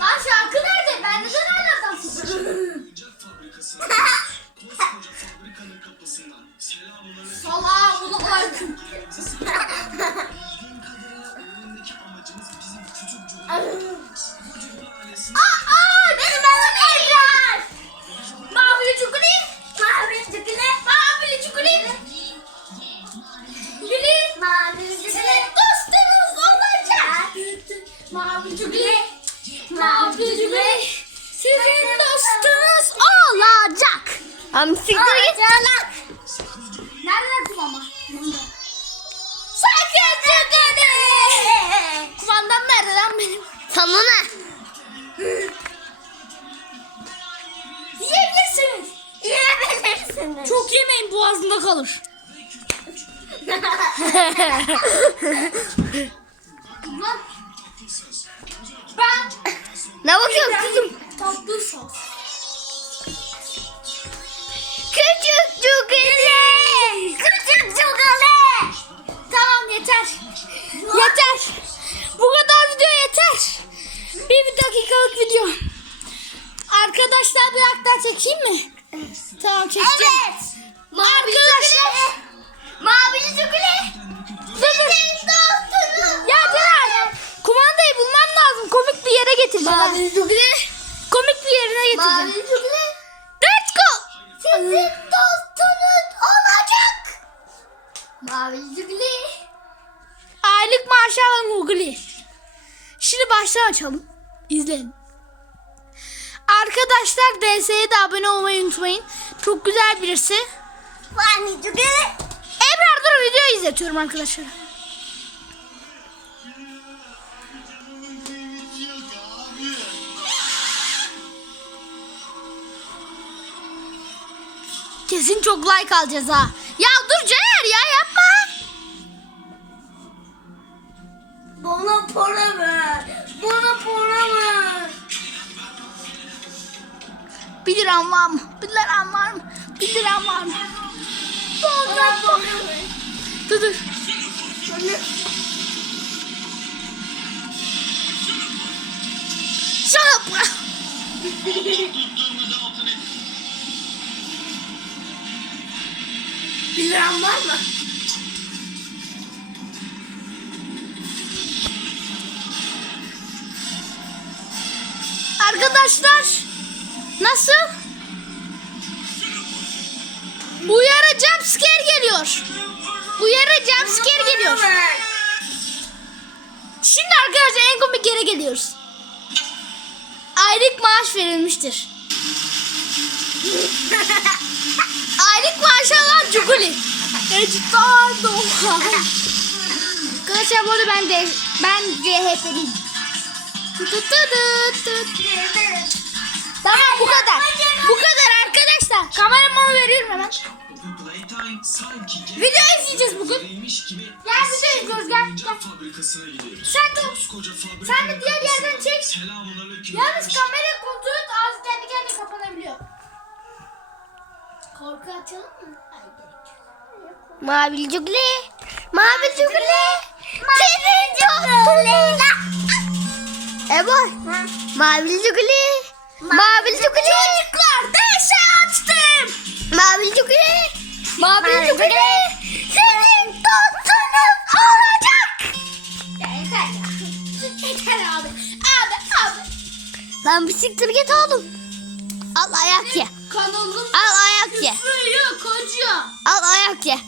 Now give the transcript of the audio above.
Lan şarkı nerede? Ben neden hala dans ediyorum? Selamun aleyküm. Aa, Çukuli. Mavi çukuli. Sizin dostunuz olacak. Am siktir git. Nereden kumama? Sakın çukuli. Kumandam nerede lan benim? Sana ne? Yiyebilirsiniz. Yiyebilirsiniz. Çok yemeyin boğazında kalır. ne bakıyorsun kızım? tatlı sos. Küçük çukule. Küçük çukule. Tamam yeter. Yeter. Bu kadar video yeter. Bir, dakikalık video. Arkadaşlar bir hatta çekeyim mi? Tamam çekeceğim. Evet. Mavi Arkadaşlar. çukule. Mavi çukule. Sizin Sizin dostunuz olacak. Mavi çukule. Aylık maaşı alalım Google'i. Şimdi baştan açalım. İzleyin. Arkadaşlar DS'ye de abone olmayı unutmayın. Çok güzel birisi. Mavi çukule. Ebrar dur video izletiyorum arkadaşlar. Kesin çok like alacağız ha. Ya dur Caner ya yapma. Bana para ver. Bana para ver. Bir liram var mı? Bir liram var mı? Bir liram var mı? Bana para ver. Dur dur. Shut up. Bir liram var mı? Arkadaşlar nasıl? Uyarı jumpscare geliyor. Uyarı jumpscare geliyor. Şimdi arkadaşlar en komik yere geliyoruz. Aylık maaş verilmiştir. Aylık Cuguli. Ecdar Doğan. Arkadaşlar bu arada ben de ben CHP'liyim. Tamam bu kadar. Bu kadar arkadaşlar. Kameramı veriyorum hemen. Video izleyeceğiz bugün. Gel video izliyoruz gel. gel. Sen de, sen de diğer yerden çek. Yalnız kamera kontrolü Korku açalım mı? Hayır gerek yok. Mavi çukule. Mavi çukule. Sizin çukule. Eboy. Mavi çukule. Mavi çukule. Çocuklar deşe açtım. Mavi çukule. Mavi çukule. Sizin dostunuz olacak. Ya yeter ya. yeter abi. Abi abi. Lan bir siktir git oğlum. Al ayak ye. Kanalım Al ayak ye. büyük koca. Al ayak ye.